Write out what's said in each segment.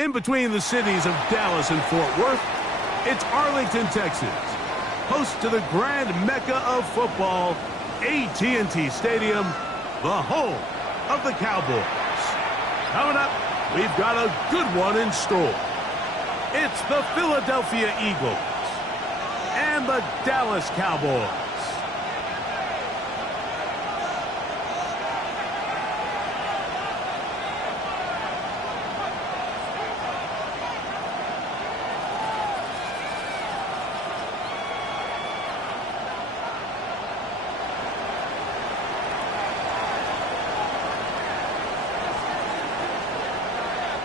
In between the cities of Dallas and Fort Worth, it's Arlington, Texas, host to the grand mecca of football, AT&T Stadium, the home of the Cowboys. Coming up, we've got a good one in store. It's the Philadelphia Eagles and the Dallas Cowboys.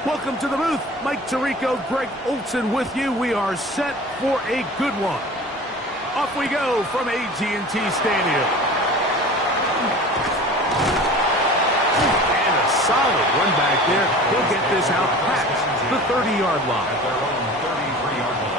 Welcome to the booth. Mike Tirico, Greg Olson with you. We are set for a good one. Off we go from AT&T Stadium. And a solid run back there. He'll get this out past the 30-yard line. At their own 33-yard line.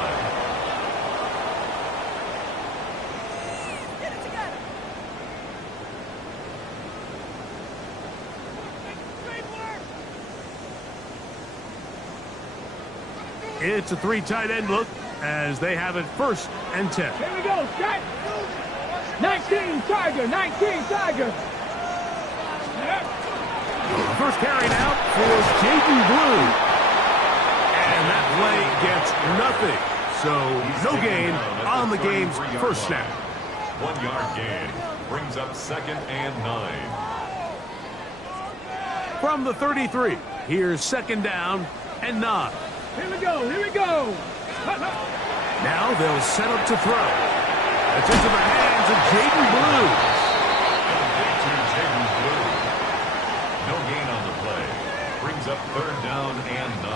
It's a three tight end look as they have it 1st and 10. Here we go, set. 19 Tiger, 19 Tiger. First carry now for Jaden Blue. And that play gets nothing. So no gain on the game's first snap. 1 yard gain brings up 2nd and 9. From the 33, here's 2nd down and 9. Here we go, here we go. Now they'll set up to throw. It's into the hands of Jaden Blue. Jaden Blue. No gain on the play. Brings up 3rd down and 9.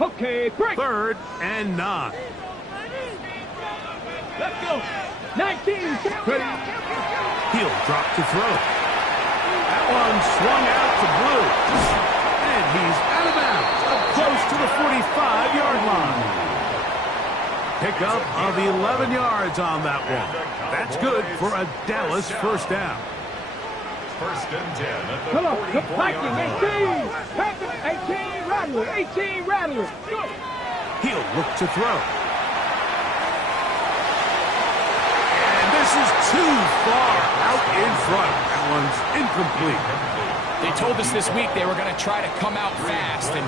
Okay, break. 3rd and 9. Let's go. 19. Ready. He'll drop to throw. That one swung out to Blue. And he's out of bounds, up close to the 45-yard line. Pickup of 11 yards on that one. That's good for a Dallas 1st down. 1st and 10 at the Come on, 44-yard line. 18 Rattler, 18 Rattler. Go. He'll look to throw. And this is too far out in front. That one's incomplete. They told us this week they were going to try to come out fast, and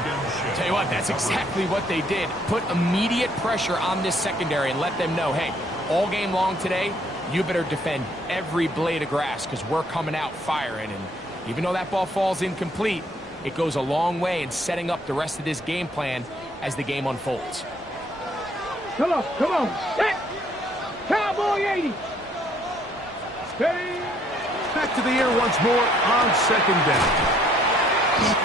tell you what, that's exactly what they did. Put immediate pressure on this secondary and let them know, hey, all game long today, you better defend every blade of grass because we're coming out firing. And even though that ball falls incomplete, it goes a long way in setting up the rest of this game plan as the game unfolds. Come on, come on. Set. Cowboy 80. Stay. Back to the air once more on 2nd down.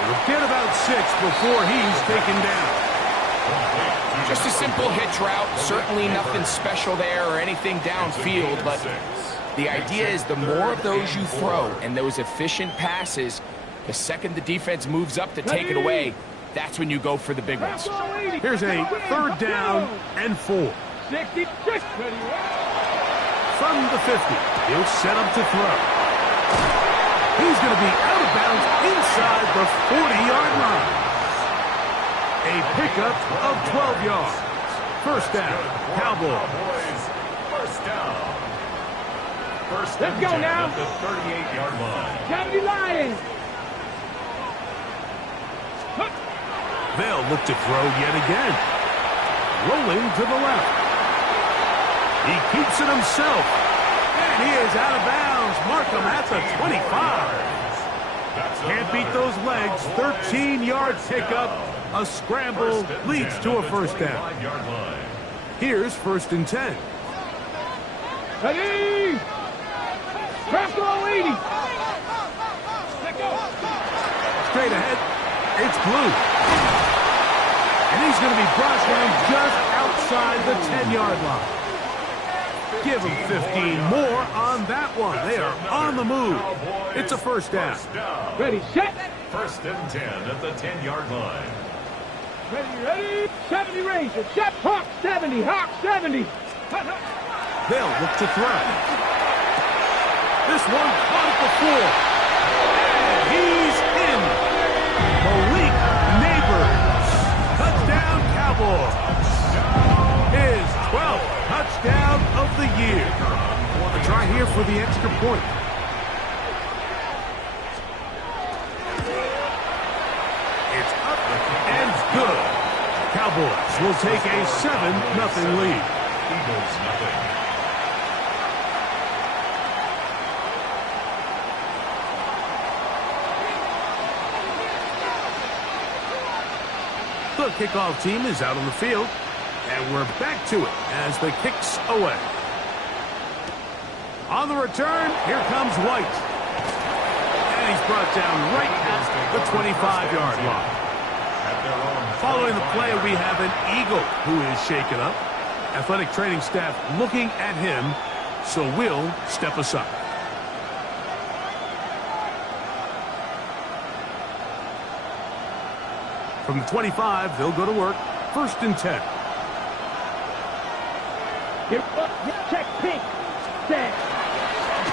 We'll get about 6 before he's taken down. Just a simple hitch route, certainly nothing special there or anything downfield, but the idea is the more of those you throw and those efficient passes, the second the defense moves up to take it away, that's when you go for the big ones. Here's a 3rd down and 4. 66. From the 50, he'll set up to throw. He's going to be out of bounds inside the 40-yard line. A pickup of 12 yards. 1st down, Cowboys. 1st down. 1st Let's and go 10 now. at the 38-yard line. County Lions. They'll look to throw yet again. Rolling to the left. He keeps it himself. And he is out of bounds. Mark him at the 25. Can't beat those legs. 13-yard pickup. A scramble leads to a 1st down. Here's 1st and 10. Ready. Crespo 80. Let go. Straight ahead. It's Blue. And he's going to be brought down just outside the 10-yard line. Give him 15 more on that one. They are on the move. It's a 1st down. Ready, set. First and 10 at the 10-yard line. Ready? 70 Ranger. Step Hawk 70. Hawk 70. They'll look to throw. This one caught at the 4. And he's in. Malik Neighbors. Touchdown, Cowboys. His 12th touchdown of the year. A try here for the extra point. It's up and good. Cowboys will take a 7-0 lead. Eagles nothing. The kickoff team is out on the field, and we're back to it as the kick's away. On the return, here comes White. And he's brought down right past the 25-yard line. Following the play, we have an Eagle who is shaken up. Athletic training staff looking at him, so we'll step aside. From the 25, they'll go to work. First and 10. Check pink. Set.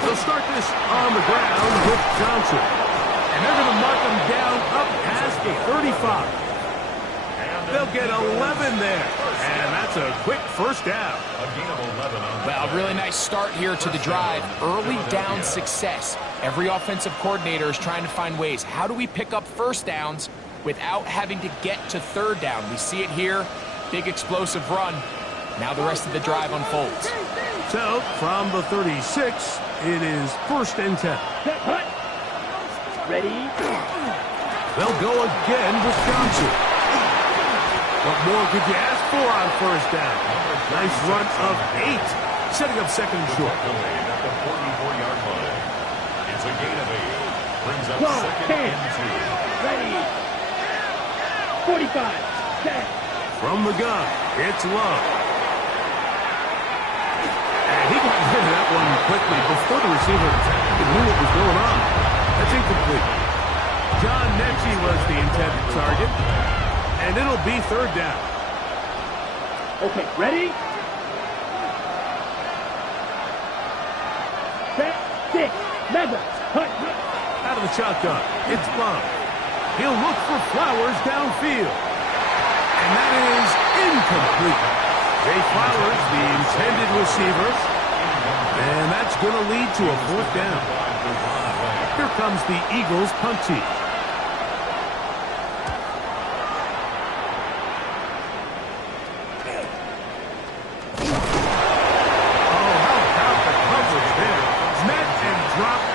They'll start this on the ground with Johnson. And they're going to mark him down up past the 35. They'll get 11 there. And that's a quick first down. A gain of 11 on Well, a really nice start here to the drive. Early down success. Every offensive coordinator is trying to find ways. How do we pick up first downs without having to get to third down? We see it here. Big explosive run. Now the rest of the drive unfolds. So, from the 36, it is first and 10. Set hut. Ready? They'll go again with Johnson. What more could you ask for on first down? Nice run of 8, setting up second and short. delayed at the 44-yard line. It's a gain of 8. Brings up Go, second 10. and 2. Ready? 45. Set. From the gun, it's Love. And he got rid of that one quickly before the receiver knew what was going on. That's incomplete. John Netchie was the intended target, and it'll be third down. Okay, ready? Set. 6. Mega. Hut. Out of the shotgun, it's Love. He'll look for Flowers downfield. And that is incomplete. Jay Flowers, the intended receiver. And that's going to lead to a fourth down. Here comes the Eagles punt team. Oh, how about the coverage there? Met and dropped.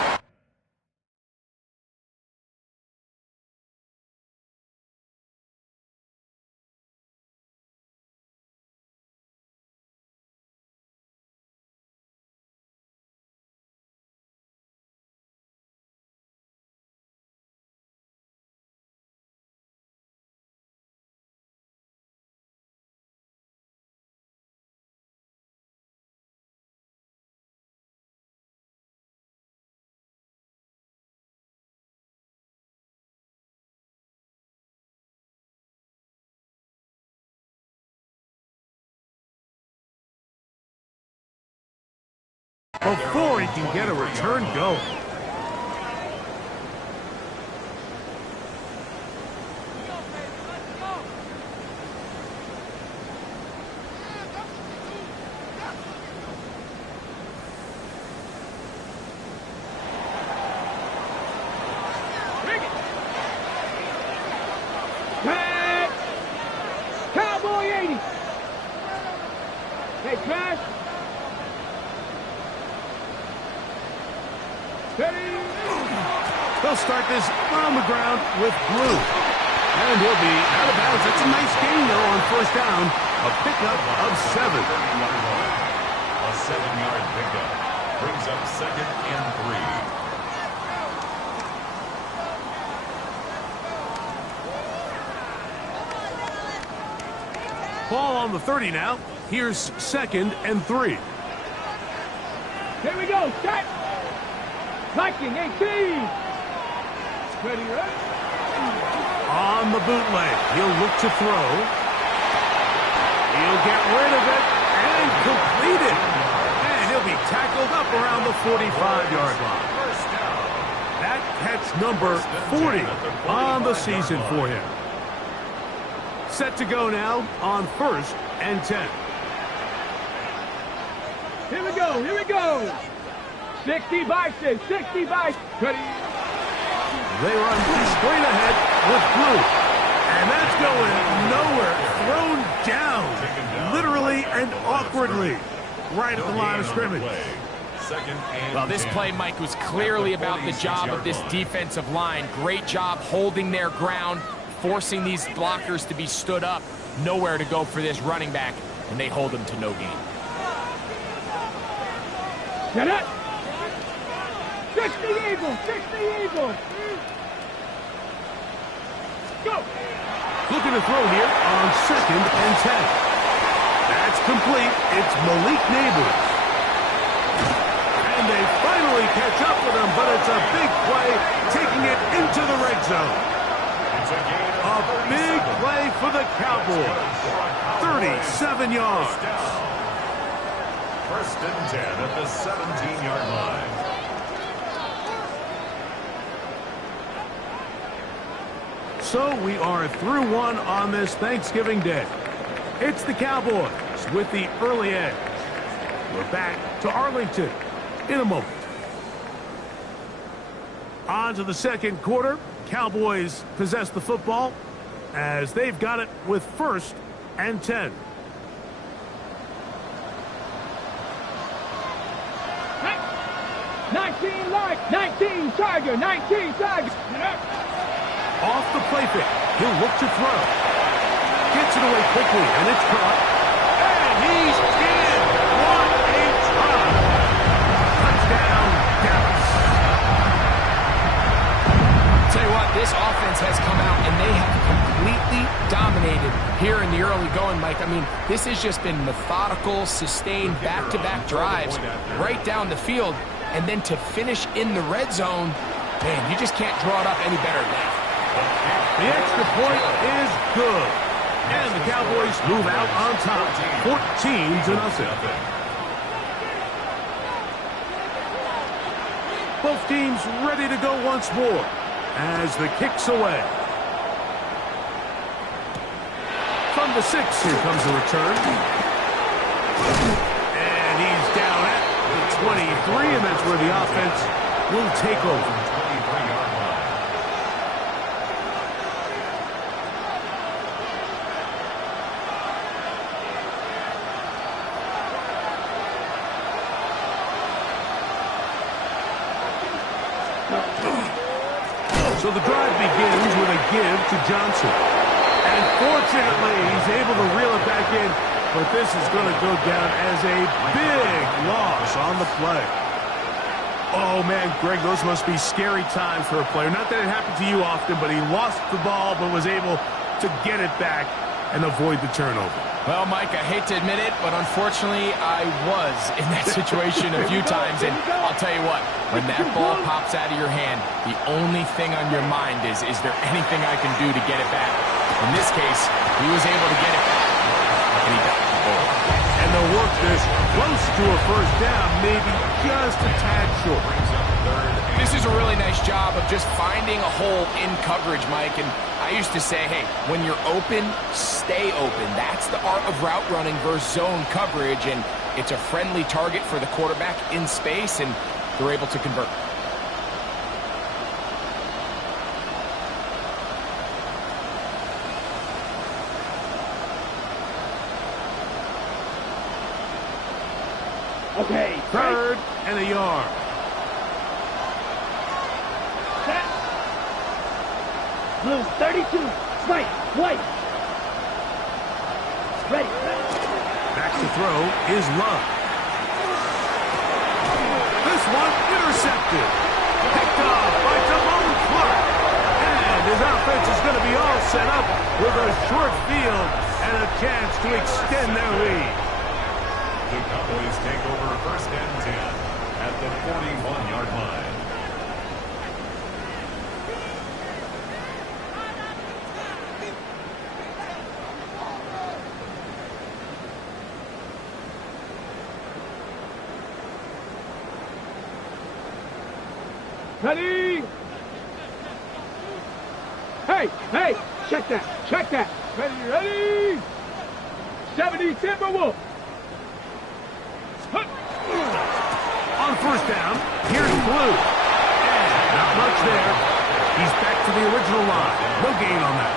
Before he can get a return going. Pass. Cowboy 80. Hey, pass. Ready? They'll start this on the ground with Blue. And he'll be out of bounds. That's a nice gain, though, on first down. A pickup of 7. A 7-yard pickup. Brings up second and 3. Ball on the 30 now. Here's second and 3. Here we go. Set. Viking 18. Ready, right? On the bootleg, he'll look to throw. He'll get rid of it and complete it. And he'll be tackled up around the 45-yard line. That catch number 40 on the season for him. Set to go now on 1st and 10. Here we go, here we go. 60 by 6, 60 by... They run straight ahead with blue. And that's going nowhere. Thrown down, literally and awkwardly, right at the line of scrimmage. Well, this play, Mike, was clearly about the job of this defensive line. Great job holding their ground, forcing these blockers to be stood up. Nowhere to go for this running back, and they hold him to no gain. Get it! 60 Eagles! 60 Eagles! Go! Looking to throw here on 2nd and 10. That's complete. It's Malik Neighbors. And they finally catch up with him, but it's a big play, taking it into the red zone. A big play for the Cowboys. 37 yards. 1st and 10 at the 17-yard line. So we are through one on this Thanksgiving Day. It's the Cowboys with the early edge. We're back to Arlington in a moment. On to the second quarter. Cowboys possess the football as they've got it with 1st and 10. Hey, 19 light, 19 Tiger, 19 Tiger. Off the play fake, he'll look to throw. Gets it away quickly, and it's caught. And he's in! What a try! Touchdown, Dallas. Tell you what, this offense has come out, and they have completely dominated here in the early going, Mike. I mean, this has just been methodical, sustained, back-to-back drives right down the field. And then to finish in the red zone, man, you just can't draw it up any better than that. The extra point is good. And the Cowboys move out on top, 14-0. Both teams ready to go once more as the kick's away. From the 6, here comes the return. And he's down at the 23, and that's where the offense will take over. So the drive begins with a give to Johnson. And fortunately, he's able to reel it back in, but this is going to go down as a big loss on the play. Oh, man, Greg, those must be scary times for a player. Not that it happened to you often, but he lost the ball but was able to get it back and avoid the turnover. Well, Mike, I hate to admit it, but unfortunately, I was in that situation a few times. And I'll tell you what, when that ball pops out of your hand, the only thing on your mind is there anything I can do to get it back? In this case, he was able to get it back, and he got the ball. And they'll work this close to a first down, maybe just a tad short. This is a really nice job of just finding a hole in coverage, Mike. And I used to say, hey, when you're open, stay open. That's the art of route running versus zone coverage. And it's a friendly target for the quarterback in space, and they're able to convert. Okay, 3rd and a yard. set. Blue 32, right, white. Ready. Back to throw is Love. This one intercepted. Picked off by Damone Clark. And his offense is going to be all set up with a short field and a chance to extend their lead. The Cowboys take over 1st and 10 at the 41-yard line. Ready? Hey, hey, check that, check that. Ready, ready? 70 Timberwolves. On first down, here's Blue. And not much there. He's back to the original line. No gain on that.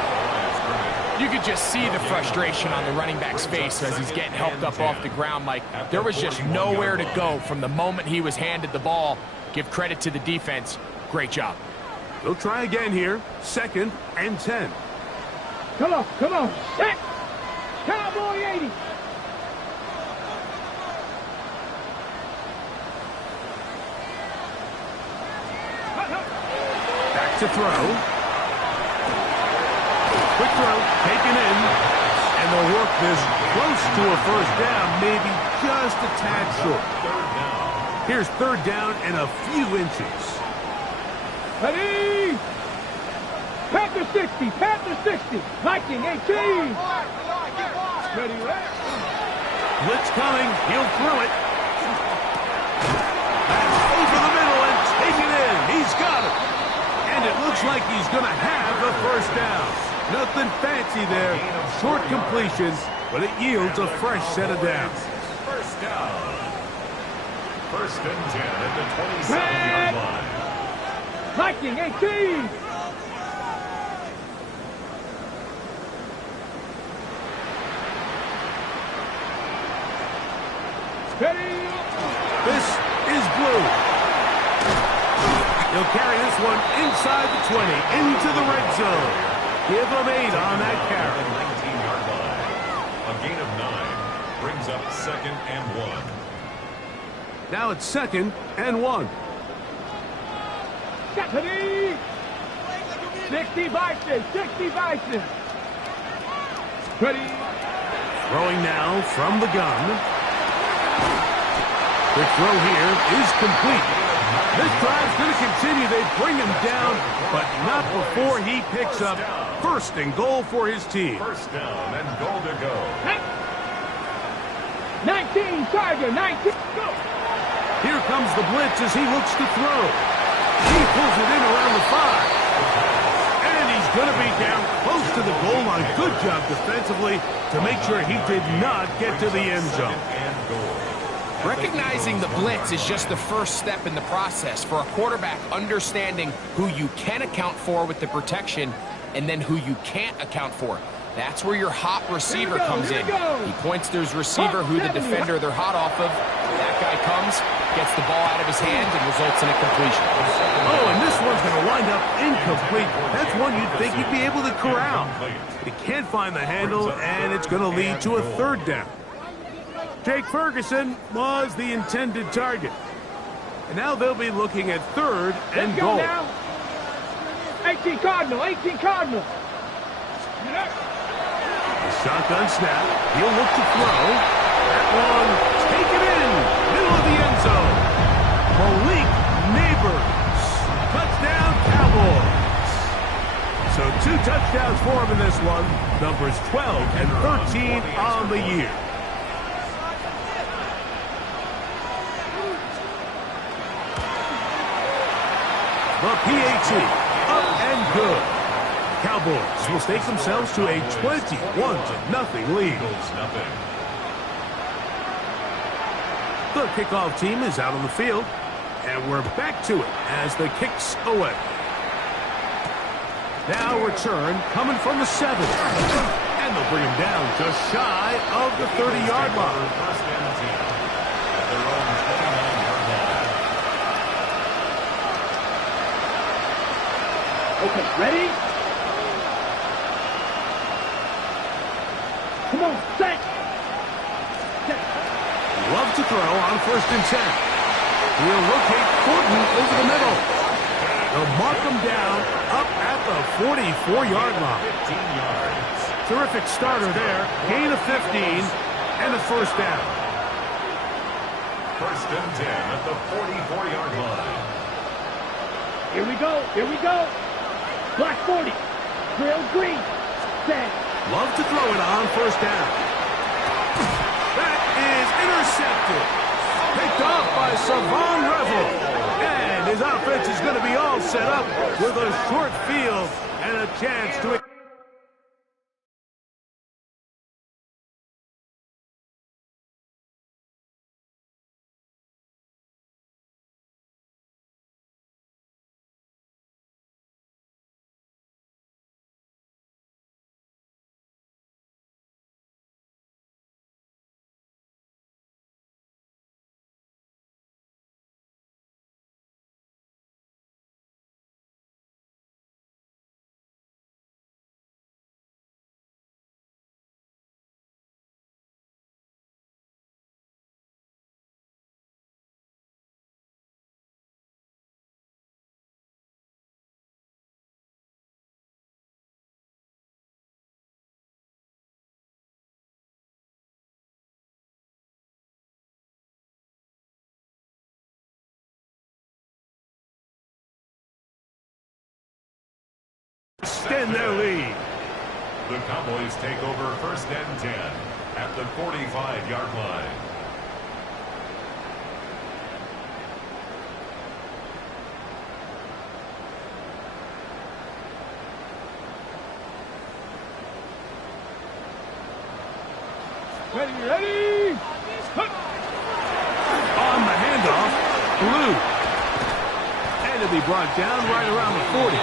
You could just see the frustration on the running back's face as he's getting helped up off the ground. Like, there was just nowhere to go from the moment he was handed the ball. Give credit to the defense. Great job. They'll try again here. 2nd and 10. Come on, come on. Set. Cowboy 80. Back to throw. Quick throw, taken in, and they'll work this close to a first down, maybe just a tad short. Here's 3rd down and a few inches. Ready? Panther 60, Panther 60, Viking 18. Ready, ready. Blitz coming, he'll throw it. That's over the middle and taken in. He's got it. And it looks like he's going to have the first down. Nothing fancy there. Short completion, but it yields a fresh set of downs. First down. 1st and 10 at the 27-yard line. Viking 18. Ready? This is Blue. He'll carry this one inside the 20, into the red zone. Give him 8 on that carry. 19-yard line. A gain of 9 brings up 2nd and 1. Now it's 2nd and 1. Ready? 60 Bison, 60 Bison. Ready? Throwing now from the gun. Quick throw here is complete. This drive's going to continue. They bring him down, but not before he picks up 1st and goal for his team. 1st down and goal to go. 19 Tiger, 19. Go. Here comes the blitz as he looks to throw. He pulls it in around the 5. And he's going to be down close to the goal line. Good job defensively to make sure he did not get to the end zone. And goal. Recognizing the blitz is just the first step in the process for a quarterback, understanding who you can account for with the protection and then who you can't account for. That's where your hot receiver comes in. He points to his receiver who the defender they're hot off of. That guy comes, gets the ball out of his hand, and results in a completion. Oh, and this one's going to wind up incomplete. That's one you'd think he'd be able to corral. He can't find the handle, and it's going to lead to a 3rd down. Jake Ferguson was the intended target. And now they'll be looking at 3rd and Let's goal. go now. 18 Cardinal, 18 Cardinal. The shotgun snap. He'll look to throw. That one taken in. Middle of the end zone. Malik Neighbors. Touchdown Cowboys. So 2 touchdowns for him in this one. Numbers 12 and 13 on the year. The PAT, up and good. Cowboys will stake themselves to a 21-0 lead. The kickoff team is out on the field, and we're back to it as the kick's away. Now return coming from the 7. And they'll bring him down just shy of the 30-yard line. First and 10 at their own 29-yard line. Okay, ready? Come on, set. Love to throw on 1st and 10. He'll rotate Thornton over the middle. They'll mark him down up at the 44-yard line. 15 yards. Terrific starter there. Gain of 15 and a 1st down. 1st and 10 at the 44-yard line. Here we go, here we go. Black 40, Grill Green, set. Love to throw it on 1st down. That is intercepted. Picked off by Savon Revel. And His offense is going to be all set up with a short field and a chance to... extend their lead. The Cowboys take over 1st and 10 at the 45-yard line. Ready. On the handoff, Blue. And it'll be brought down right around the 40.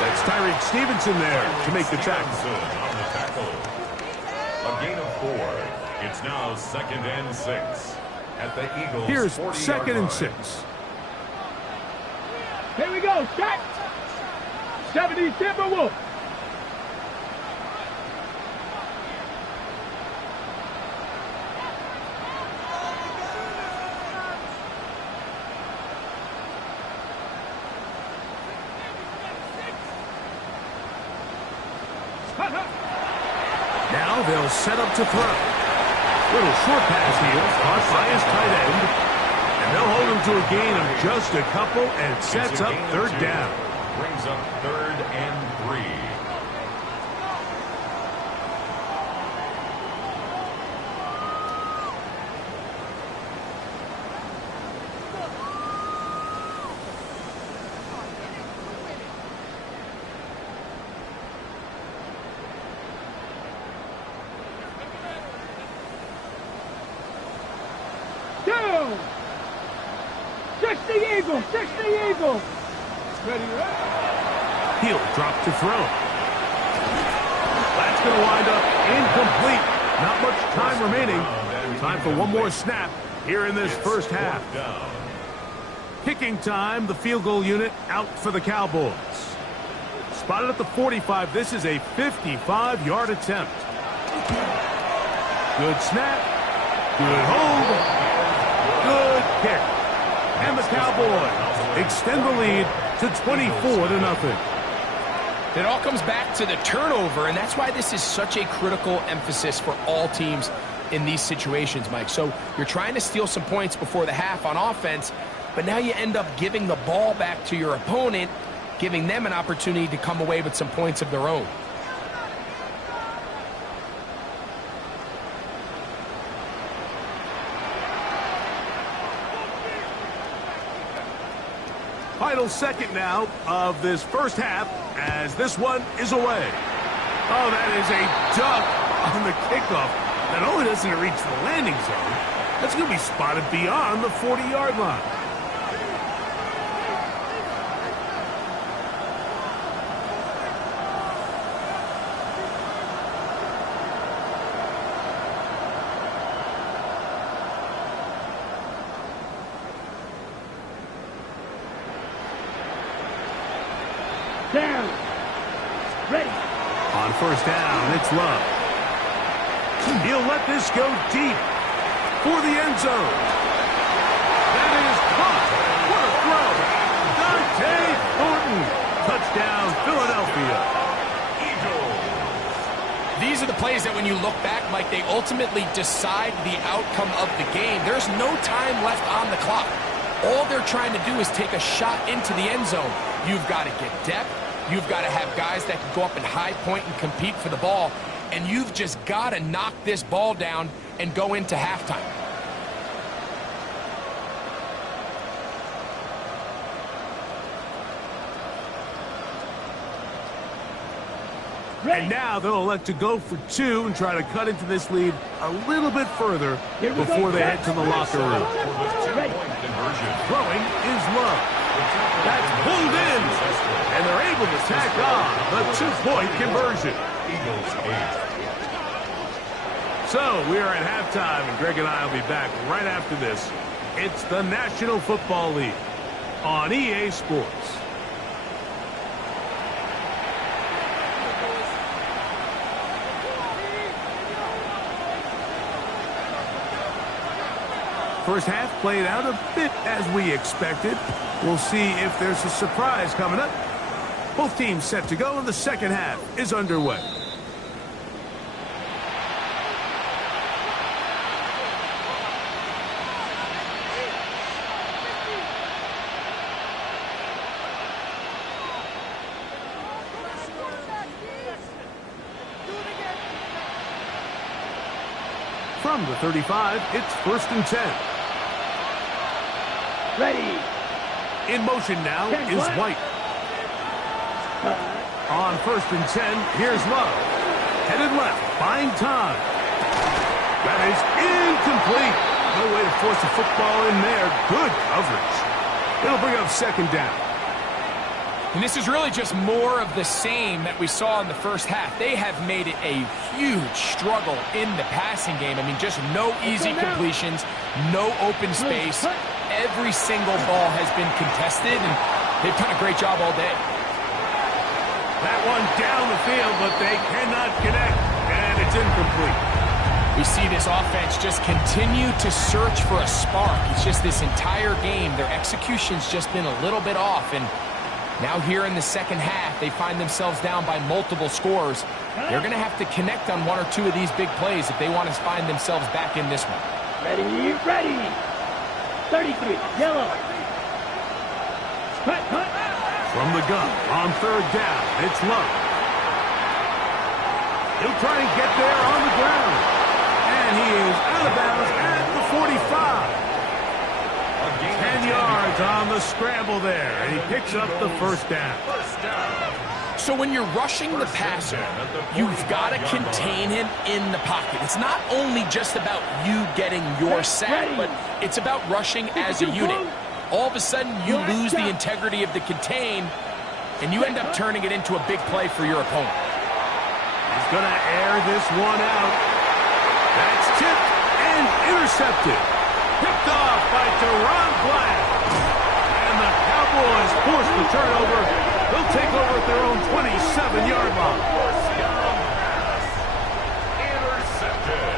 That's Tyreek Stevenson there to make the tackle. On the tackle. A gain of 4. It's now 2nd and 6 at the Eagles' Here's 40-yard 2nd and line. 6. Here we go. Shot. 70 Timberwolves. Now they'll set up to throw. Little short pass here, caught by his tight end. And they'll hold him to a gain of just a couple, and it sets up 3rd down. Brings up 3rd and 3. Down. 60 Eagles. 60 Eagles. Ready. He'll drop to throw. That's going to wind up incomplete. Not much time remaining. Time for one more snap here in this first half. Kicking time, the field goal unit out for the Cowboys. Spotted at the 45. This is a 55-yard attempt. Good snap. Good hold. Good kick. And the Cowboys extend the lead to 24-0. It all comes back to the turnover, and that's why this is such a critical emphasis for all teams in these situations, Mike. So you're trying to steal some points before the half on offense, but now you end up giving the ball back to your opponent, giving them an opportunity to come away with some points of their own. Final second now of this first half as this one is away. Oh, that is a duck on the kickoff. Not only doesn't it reach the landing zone, that's going to be spotted beyond the 40-yard line. Down. Ready. On first down, it's Love. He'll let this go deep for the end zone. That is caught. What a throw. Dante Thornton. Touchdown, Philadelphia. These are the plays that when you look back, Mike, they ultimately decide the outcome of the game. There's no time left on the clock. All they're trying to do is take a shot into the end zone. You've got to get depth. You've got to have guys that can go up and high point and compete for the ball. And you've just got to knock this ball down and go into halftime. And now they'll elect to go for 2 and try to cut into this lead a little bit further before they head to the locker room. Throwing is low. That's pulled in. And they're able to tack on the 2-point conversion. So we are at halftime, and Greg and I will be back right after this. It's the National Football League on EA Sports. First half played out a bit as we expected. We'll see if there's a surprise coming up. Both teams set to go, and the second half is underway. From the 35, it's 1st and 10. Ready. In motion now is White. On 1st and 10, here's Love. Headed left, buying time. That is incomplete. No way to force a football in there. Good coverage. It'll bring up 2nd down. And this is really just more of the same that we saw in the first half. They have made it a huge struggle in the passing game. I mean, just no easy completions, no open space. Every single ball has been contested, and they've done a great job all day. That one down the field, but they cannot connect, and it's incomplete. We see this offense just continue to search for a spark. It's just this entire game, their execution's just been a little bit off, and now here in the second half, they find themselves down by multiple scores. They're going to have to connect on 1 or 2 of these big plays if they want to find themselves back in this one. Ready, ready. 33, yellow. Cut. From the gun, on 3rd down, it's Love. He'll try and get there on the ground. And he is out of bounds at the 45. 10 yards on the scramble there, and he picks up the 1st down. So when you're rushing the passer, you've got to contain him in the pocket. It's not only just about you getting your sack, but it's about rushing as a unit. All of a sudden, you lose the integrity of the contain, and you end up turning it into a big play for your opponent. He's going to air this one out. That's tipped and intercepted. Picked off by Teron Black. And the Cowboys force the turnover. They'll take over at their own 27-yard line. Intercepted.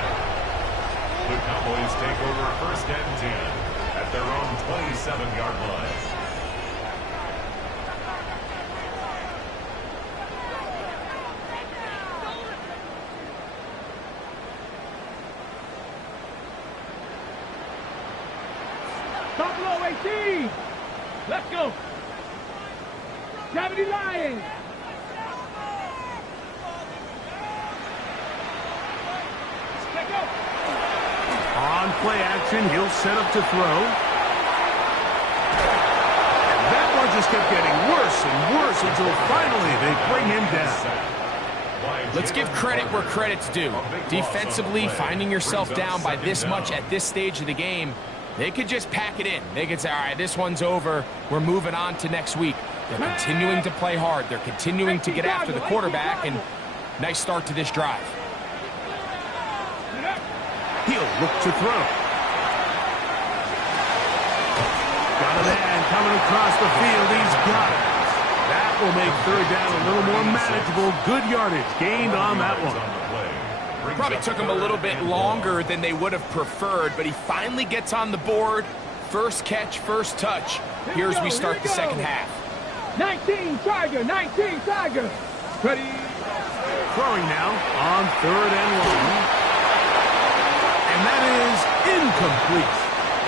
The Cowboys take over 1st and 10 at their own 27-yard line. Top low, 18. Let's go. Gravity Lions. Let's go. On play action, he'll set up to throw. And that one just kept getting worse and worse until finally they bring him down. Let's give credit where credit's due. Defensively, finding yourself down by this much at this stage of the game, they could just pack it in. They could say, all right, this one's over. We're moving on to next week. They're continuing to play hard. They're continuing to get after the quarterback, and nice start to this drive. He'll look to throw. Got a man coming across the field. He's got it. That will make 3rd down a little more manageable. Good yardage gained on that one. Probably took him a little bit longer than they would have preferred, but he finally gets on the board. First catch, first touch. Here's we start the second half. 19 Tiger, 19 Tiger. Ready. Throwing now on 3rd and long. And that is incomplete.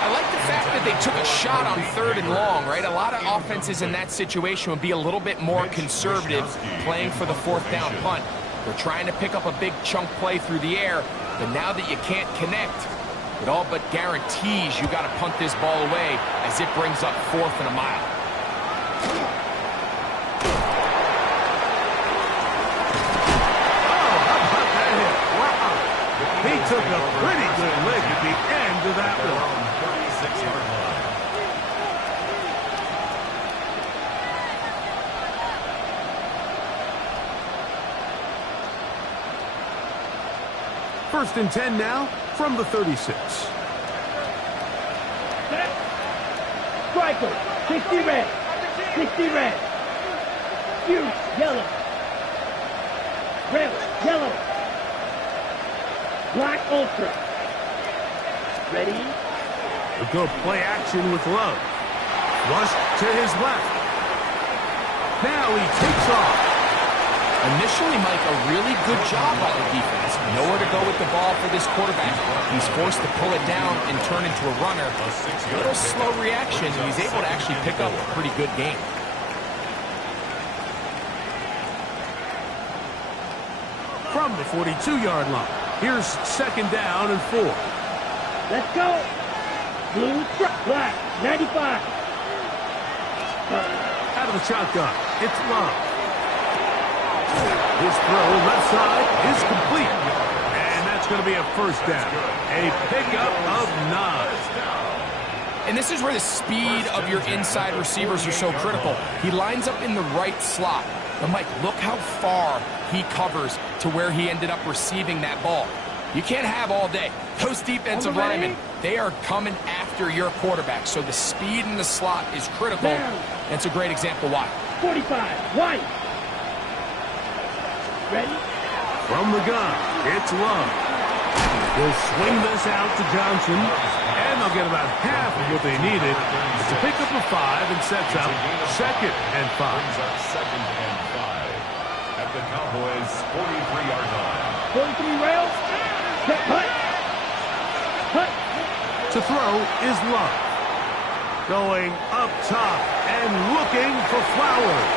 I like the fact that they took a shot on 3rd and long, right? A lot of offenses in that situation would be a little bit more conservative playing for the 4th down punt. They're trying to pick up a big chunk play through the air, but now that you can't connect, it all but guarantees you got to punt this ball away as it brings up 4th and a mile. pretty good lick at the end of that one. 36-yard line. First and 10 now from the 36. Striker, 60 red. 60 red. Huge, yellow. Red, yellow. Black ultra. Ready? We'll go play action with Love. Rush to his left. Now he takes off. Initially, Mike, a really good job by the defense. Nowhere to go with the ball for this quarterback. He's forced to pull it down and turn into a runner. A little slow reaction, and he's able to actually pick up a pretty good game. From the 42-yard line, here's second down and 4. Let's go. Blue, black, 95. Out of the shotgun, it's Love. His throw left side is complete. And that's going to be a first down. A pickup of 9. And this is where the speed of your inside receivers are so critical. He lines up in the right slot. But, Mike, look how far he covers to where he ended up receiving that ball. You can't have all day. Those defensive linemen, they are coming after your quarterback. So the speed in the slot is critical. And it's a great example why. 45, white. Ready? From the gun, it's Love. He'll swing this out to Johnson, and they'll get about half of what they needed. It's a pickup of 5 and sets up second and 5. Brings up second and 5 at the Cowboys' 43-yard line. 43 rails. Hut. Hut. To throw is Love. Going up top and looking for Flowers.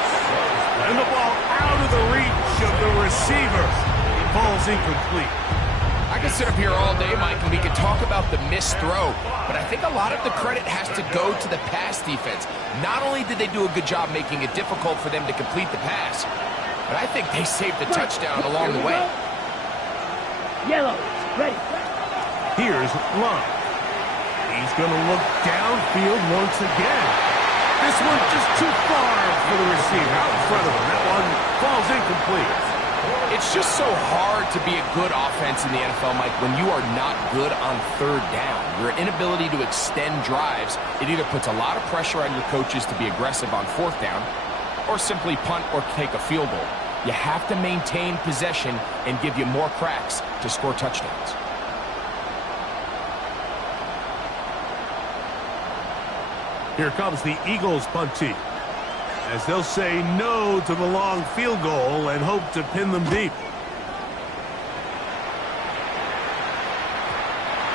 And the ball out of the reach of the receiver. Falls incomplete. I could sit up here all day, Mike, and we could talk about the missed throw, but I think a lot of the credit has to go to the pass defense. Not only did they do a good job making it difficult for them to complete the pass, but I think they saved the touchdown along the way. Yellow, ready. Here's Love. He's going to look downfield once again. This one just too far for the receiver out in front of him. That one falls incomplete. It's just so hard to be a good offense in the NFL, Mike, when you are not good on third down. Your inability to extend drives, it either puts a lot of pressure on your coaches to be aggressive on fourth down or simply punt or take a field goal. You have to maintain possession and give you more cracks to score touchdowns. Here comes the Eagles punt team, as they'll say no to the long field goal and hope to pin them deep.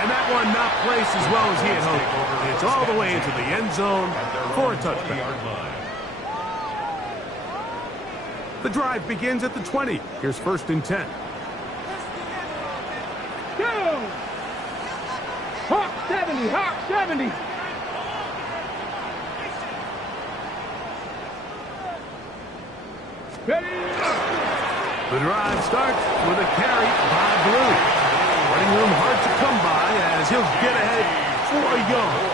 And that one not placed as well as he had hoped. It's all the way into the end zone for a touchdown. The drive begins at the 20. Here's first and 10. Go! Hawk 70, Hawk 70. Ready? The drive starts with a carry by Blue. Running room hard to come by as he'll get ahead for a yard.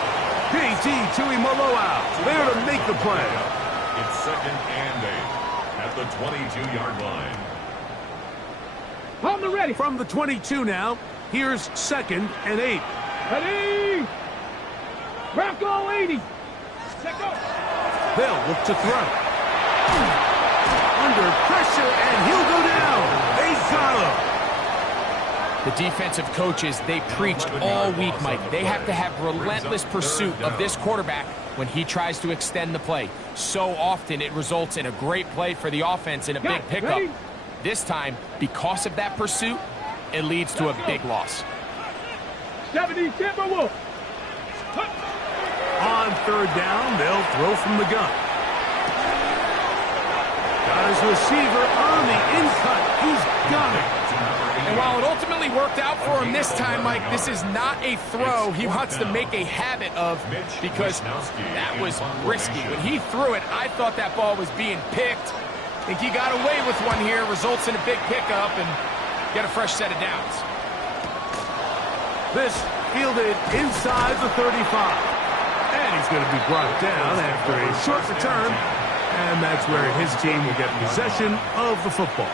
P.T. Tuimoloau there to make the play. It's second and 8 at the 22-yard line. On the ready. From the 22 now, here's second and 8. Ready? Rocco 80. Set go. They'll look to throw. Under pressure, and he'll go down. They got him. The defensive coaches, they preached all week, Mike. They have to have relentless pursuit of this quarterback when he tries to extend the play. So often it results in a great play for the offense and a big pickup. This time, because of that pursuit, it leads to a big loss. 70 Timberwolves. On third down, they'll throw from the gun. Got his receiver on the in-cut. He's got it. And while it ultimately worked out for him this time, Mike, this is not a throw he wants to make a habit of because that was risky. When he threw it, I thought that ball was being picked. I think he got away with one here, results in a big pickup and get a fresh set of downs. This fielded inside the 35. And he's going to be brought down after a short return. And that's where his team will get possession of the football.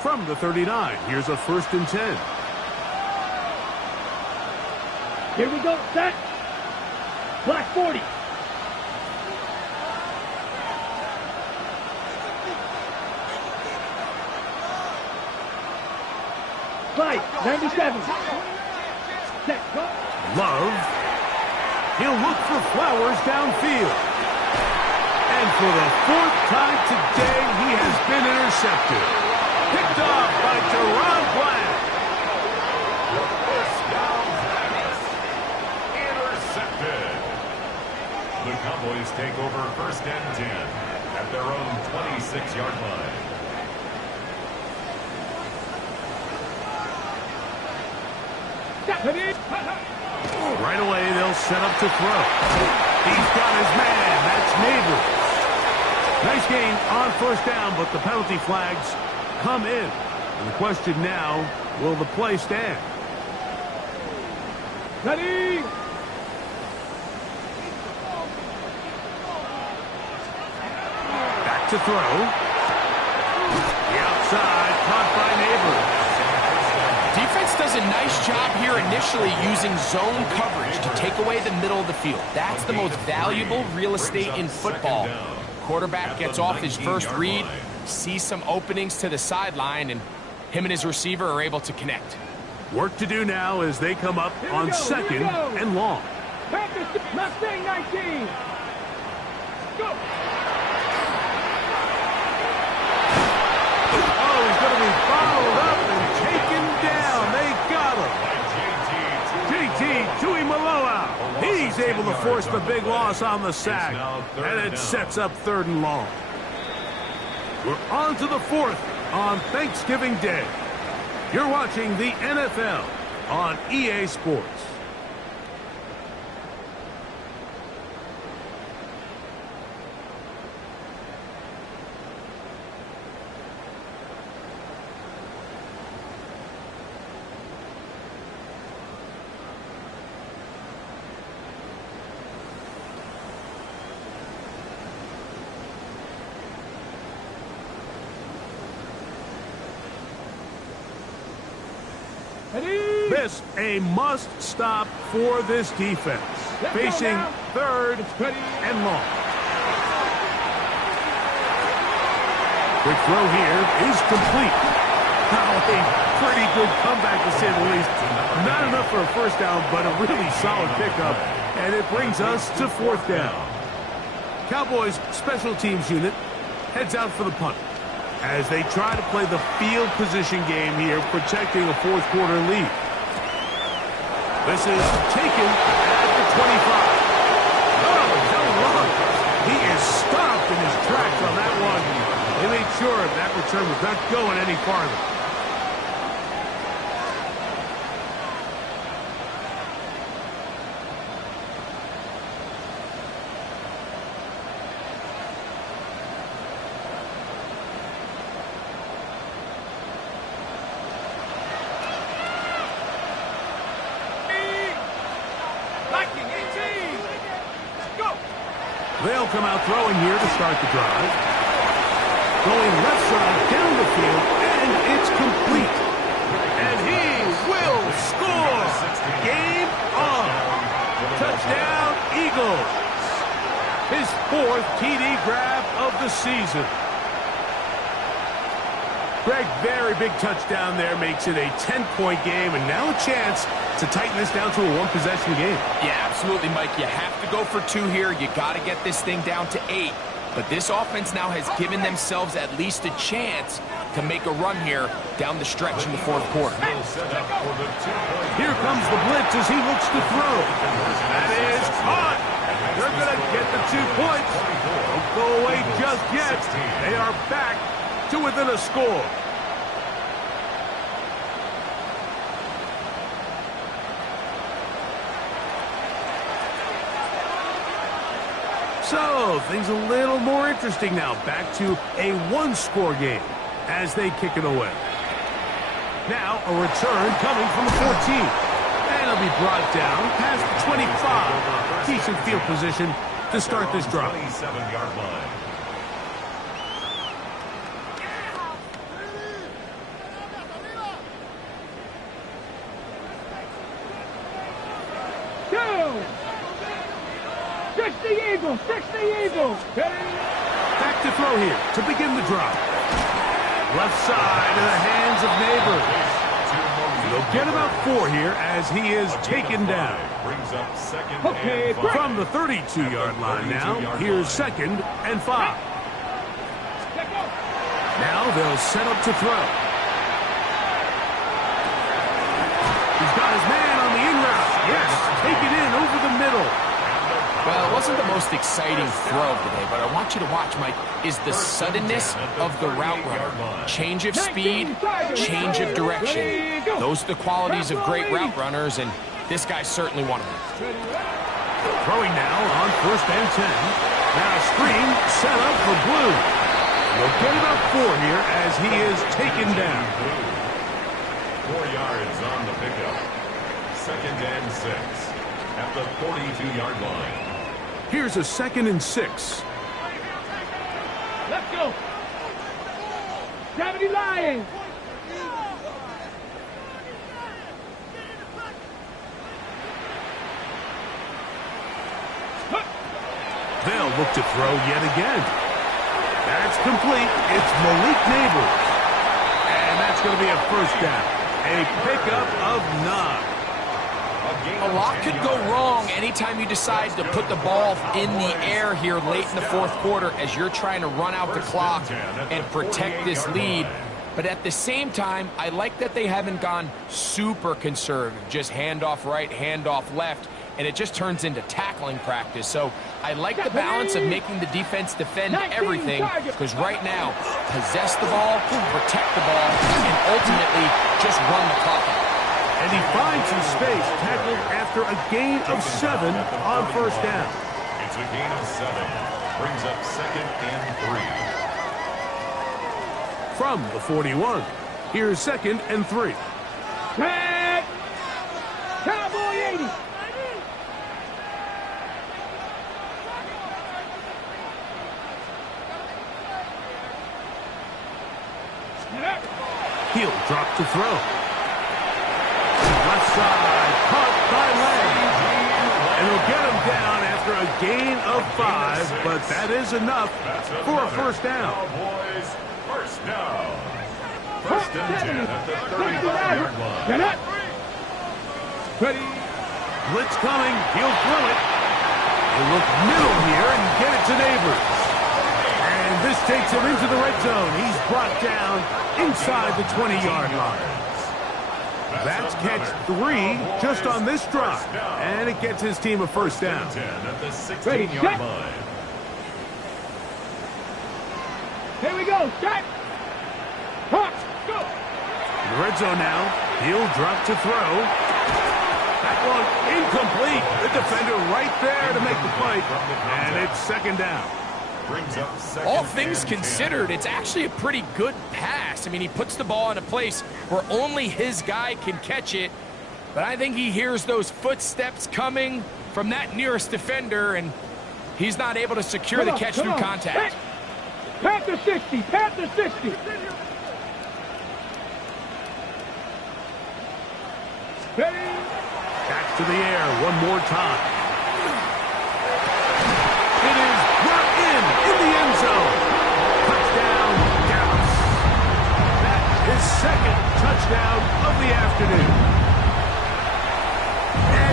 From the 39, here's a 1st and 10. Here we go, set. Black 40. Right, 97. Set, go. Love. He'll look for Flowers downfield. And for the 4th time today, he has been intercepted. Picked off by Jerron Black. Intercepted. The Cowboys take over 1st and 10 at their own 26-yard line. Right away, they'll set up to throw. He's got his man. That's Neighbors. Nice gain on 1st down, but the penalty flags come in. And the question now, will the play stand? Ready. Back to throw. The outside, caught by Neighbors. Defense does a nice job here initially using zone coverage to take away the middle of the field. That's the most valuable real estate in football. Quarterback gets off his first read, sees some openings to the sideline, and him and his receiver are able to connect. Work to do now as they come up on 2nd and long. Mustang 19. Go. Oh, he's going to be followed up and taken down. They got him. JT Tuimoloau. He's able to force the big loss on the sack. And it sets up 3rd and long. We're on to the 4th on Thanksgiving Day. You're watching the NFL on EA Sports. This a must-stop for this defense. Facing 3rd and long. Quick throw here is complete. Oh, a pretty good comeback to say the least. Not enough for a 1st down, but a really solid pickup. And it brings us to 4th down. Cowboys special teams unit heads out for the punt as they try to play the field position game here, protecting a 4th quarter lead. This is taken at the 25. Oh, no look. He is stopped in his tracks on that one. They made sure that return was not going any farther. They'll come out throwing here to start the drive. Going left side down the field, and it's complete. And he will score. Game on. Touchdown, Eagles. His 4th TD grab of the season. Greg, very big touchdown there, makes it a 10-point game, and now a chance to tighten this down to a 1-possession game. Yeah, absolutely, Mike. You have to go for 2 here. You got to get this thing down to 8. But this offense now has given themselves at least a chance to make a run here down the stretch in the 4th quarter. Here comes the blitz as he looks to throw. That is caught. They're going to get the 2 points. Don't go away just yet. They are back to within a score. So, things a little more interesting now. Back to a one-score game as they kick it away. Now, a return coming from the 14. And it'll be brought down past the 25. Decent field position to start this drive. 27-yard line. Six the Eagles. Back to throw here to begin the drive. Left side in the hands of Neighbors. They'll get about 4 here as he is taken down. Brings up second Okay, and 5. From the 32-yard line now, here's 2nd and 5. Now they'll set up to throw. He's got his man on the in route. Yes, take it in over the middle. Well, it wasn't the most exciting throw of the day, but I want you to watch, Mike, is the suddenness of the route runner. Change of speed, change of direction. Those are the qualities of great route runners, and this guy's certainly one of them. Throwing now on 1st and 10. Now screen set up for Blue. We'll get about 4 here as he is taken down. 4 yards on the pickup. 2nd and 6 at the 42-yard line. Here's a 2nd and 6. Let's go. 70 Lions. They'll look to throw yet again. That's complete. It's Malik Neighbors. And that's going to be a 1st down. A pickup of 9. A lot could go wrong anytime you decide to put the ball in the air here late in the 4th quarter as you're trying to run out the clock and protect this lead. But at the same time, I like that they haven't gone super conservative, just handoff right, handoff left, and it just turns into tackling practice. So I like the balance of making the defense defend everything, because right now, possess the ball, protect the ball, and ultimately just run the clock out. And he finds some space, tackled after a gain of 7 on 1st down. It's a gain of 7. Brings up 2nd and 3. From the 41, here's 2nd and 3. Tag. Cowboy 80. He'll drop to throw. Left side, caught by Lang. And he'll get him down after a gain of 5, but that is enough for a 1st down. Cowboys, 1st down. 1st and 10 at the 35-yard line. Get up. Ready. Blitz coming, he'll throw it. He'll look middle here and get it to Neighbors. And this takes him into the red zone. He's brought down inside the 20-yard line. That's catch 3 just on this drive. And it gets his team a 1st down. At the 16-yard line. Here we go. Set. Hawk. Go. In the red zone now. He'll drop to throw. That one incomplete. The defender right there to make the play. And it's 2nd down. All things considered, it's actually a pretty good pass. I mean, he puts the ball in a place where only his guy can catch it. But I think he hears those footsteps coming from that nearest defender, and he's not able to secure the catch through contact. Panther 60. Panther 60. Back to the air one more time. It is brought in the end zone. Touchdown, Dallas. That is 2nd touchdown of the afternoon.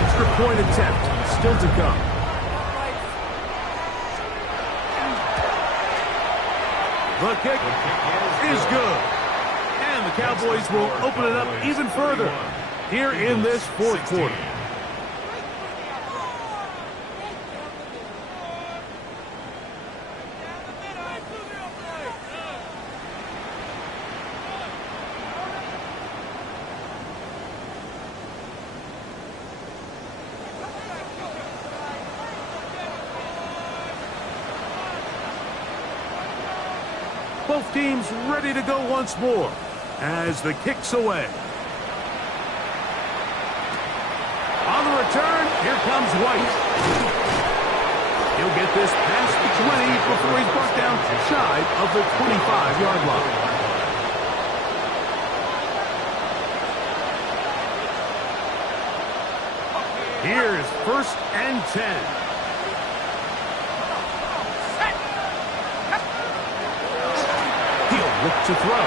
Extra point attempt still to come. The kick is good. And the Cowboys will open it up even further here in this 4th quarter. both teams ready to go once more as the kick's away. On the return, here comes White. He'll get this past the 20 before he's brought down shy of the 25-yard line. Here's 1st and 10. He'll look to throw.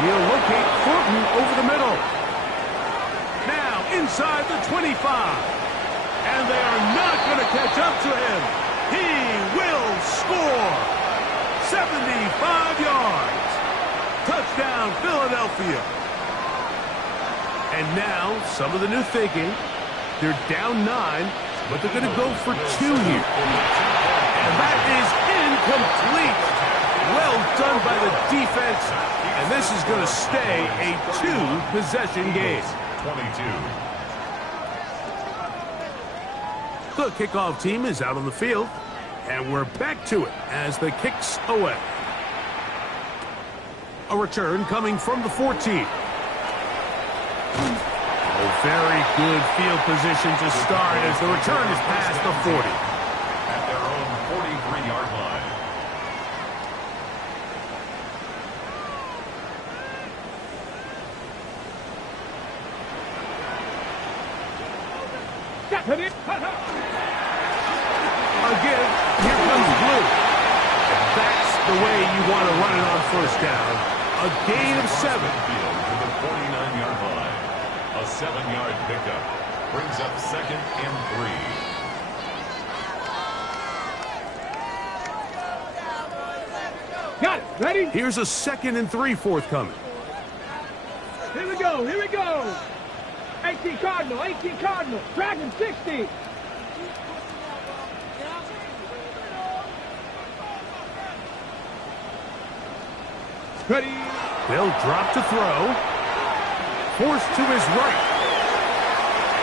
He'll locate Thornton over the middle. Now inside the 25. And they are not going to catch up to him. He will score. 75 yards. Touchdown, Philadelphia. And now some of the new thinking. They're down 9, but they're going to go for 2 here. And that is incomplete. Well done by the defense. And this is going to stay a 2-possession game. 22. The kickoff team is out on the field. And we're back to it as the kick's away. A return coming from the 14. Very good field position to start as the return is past the 40. At their own 43-yard line. Again, here comes Blue. That's the way you want to run it on 1st down. A gain of 7. Field to the 49-yard line. A 7-yard pickup brings up 2nd and 3. Got it. Ready? Here's a 2nd and 3 forthcoming. Here we go. Here we go. 18 Cardinal. 18 Cardinal. Dragon 60. Ready. They'll drop to throw. Forced to his right.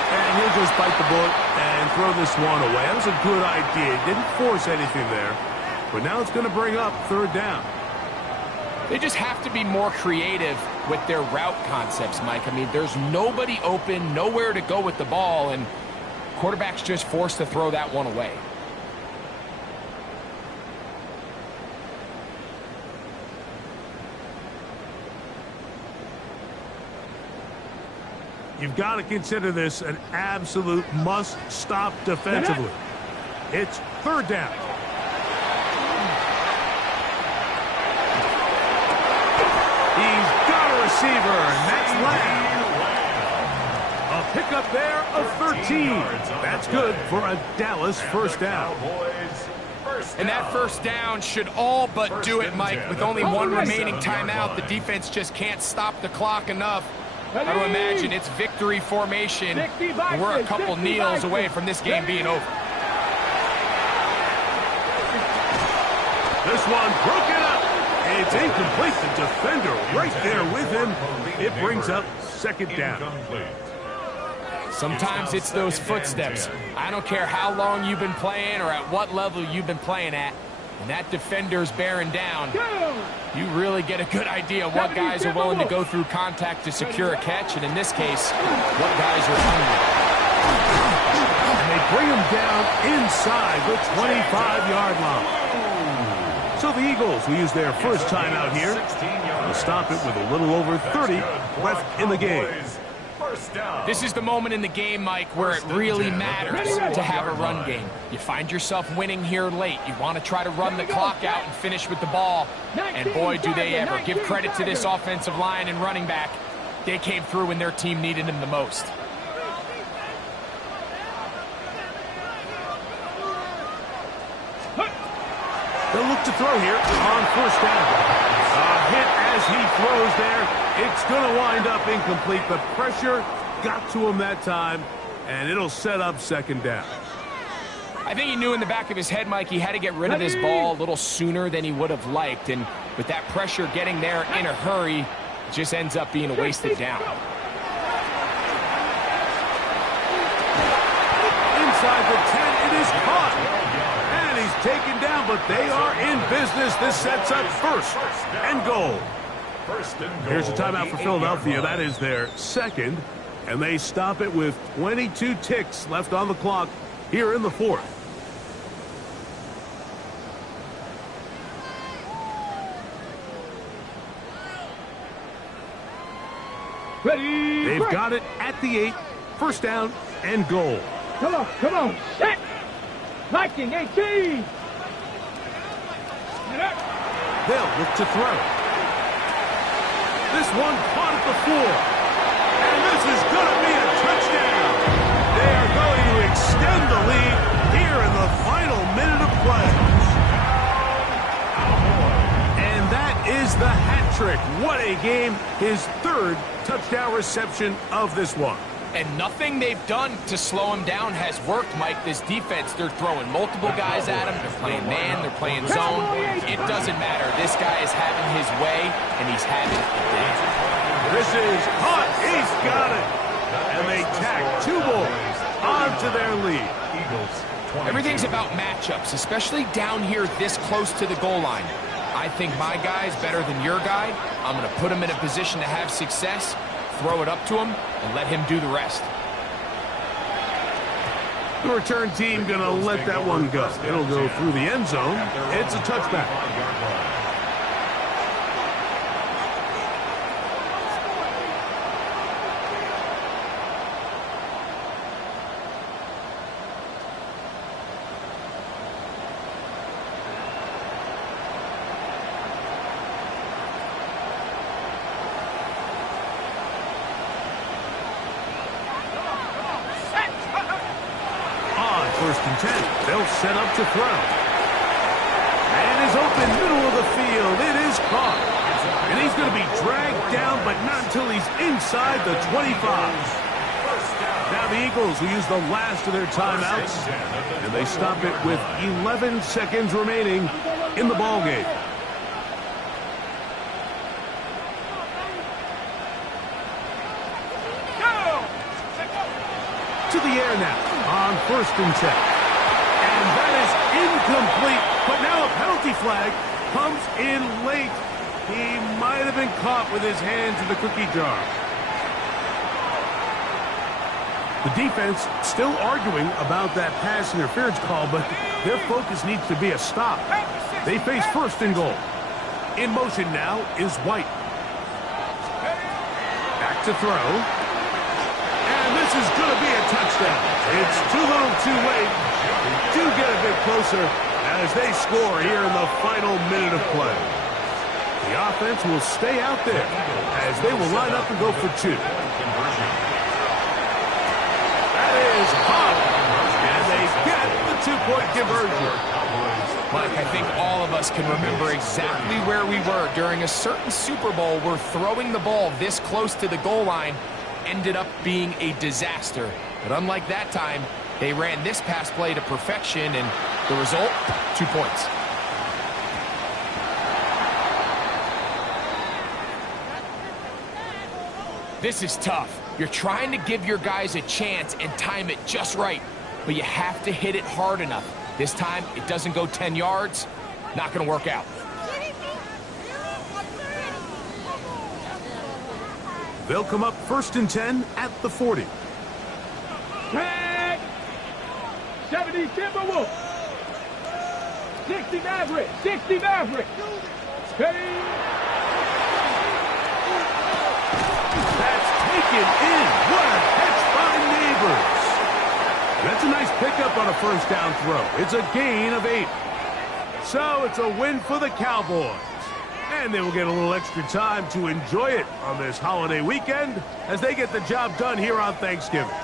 And he'll just bite the bullet and throw this one away. That was a good idea. Didn't force anything there. But now it's going to bring up 3rd down. They just have to be more creative with their route concepts, Mike. I mean, there's nobody open, nowhere to go with the ball, and quarterback's just forced to throw that one away. You've got to consider this an absolute must-stop defensively. It's 3rd down. He's got a receiver, and that's Lamb. A pickup there of 13. That's good for a Dallas 1st down. And that 1st down should all but do it, Mike. With only 1 remaining timeout, the defense just can't stop the clock enough. I would imagine it's victory formation. We're a couple kneels away from this game being over. This one broken up. It's incomplete. The defender right there with him. It brings up 2nd down. Sometimes it's those footsteps. I don't care how long you've been playing or at what level you've been playing at. When that defender's bearing down, you really get a good idea of what guys are willing to go through contact to secure a catch, and in this case, what guys are hungry. And they bring him down inside the 25-yard line. So the Eagles will use their first timeout here. They'll stop it with a little over 30 left in the game. This is the moment in the game, Mike, where it really matters to have a run game. You find yourself winning here late. You want to try to run the clock out and finish with the ball. And boy, do they ever. Give credit to this offensive line and running back. They came through when their team needed them the most. They'll look to throw here on 1st down. A hit as he throws there. It's going to wind up incomplete. The pressure got to him that time, and it'll set up 2nd down. I think he knew in the back of his head, Mike, he had to get rid of this ball a little sooner than he would have liked. And with that pressure getting there in a hurry, it just ends up being a wasted down. Inside the 10, it is caught. And he's taken down, but but they are in business. This sets up first and goal. Here's a timeout for Philadelphia. That is their second, and they stop it with 22 ticks left on the clock here in the fourth. Ready. They've got it at the 8. First down and goal. Come on, come on. Set. Viking 18. They'll look to throw. This one caught at the 4. And this is going to be a touchdown. They are going to extend the lead here in the final minute of play. And that is the hat trick. What a game. His third touchdown reception of this one. And nothing they've done to slow him down has worked, Mike. This defense, they're throwing multiple guys at him. They're playing man, they're playing zone. It doesn't matter. This guy is having his way, and he's having it today. This is hot. He's got it. And they tack 2 more onto their lead. Everything's about matchups, especially down here this close to the goal line. I think my guy's better than your guy. I'm going to put him in a position to have success, throw it up to him, and let him do the rest. The return team going to let that one go. It'll go through the end zone. It's a touchback. First and 10. They'll set up to throw. And is open middle of the field. It is caught. And he's going to be dragged down, but not until he's inside the 25. Now the Eagles will use the last of their timeouts. And they stop it with 11 seconds remaining in the ballgame. To the air now on first and 10. And that is incomplete. But now a penalty flag comes in late. He might have been caught with his hands in the cookie jar. The defense still arguing about that pass interference call, but their focus needs to be a stop. They face first and goal. In motion now is White. Back to throw. This is going to be a touchdown. It's too little too late. They do get a bit closer as they score here in the final minute of play. The offense will stay out there as they will line up and go for 2. That is hot. And they get the 2-point conversion. Mike, I think all of us can remember exactly where we were during a certain Super Bowl where throwing the ball this close to the goal line ended up being a disaster. But unlike that time, they ran this pass play to perfection, and the result, 2 points. This is tough. You're trying to give your guys a chance and time it just right, but you have to hit it hard enough. This time, it doesn't go 10 yards. Not going to work out. They'll come up first and 10 at the 40. Tag! 70 Timberwolves. 60 Maverick. 60 Maverick. Hey! That's taken in. What a catch by Neighbors. That's a nice pickup on a first down throw. It's a gain of 8. So it's a win for the Cowboys. And they will get a little extra time to enjoy it on this holiday weekend as they get the job done here on Thanksgiving.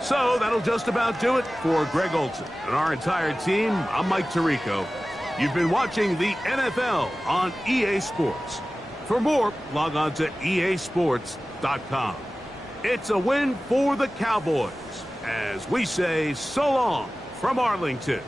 So that'll just about do it for Greg Olson and our entire team. I'm Mike Tirico. You've been watching the NFL on EA Sports. For more, log on to easports.com. It's a win for the Cowboys as we say so long from Arlington.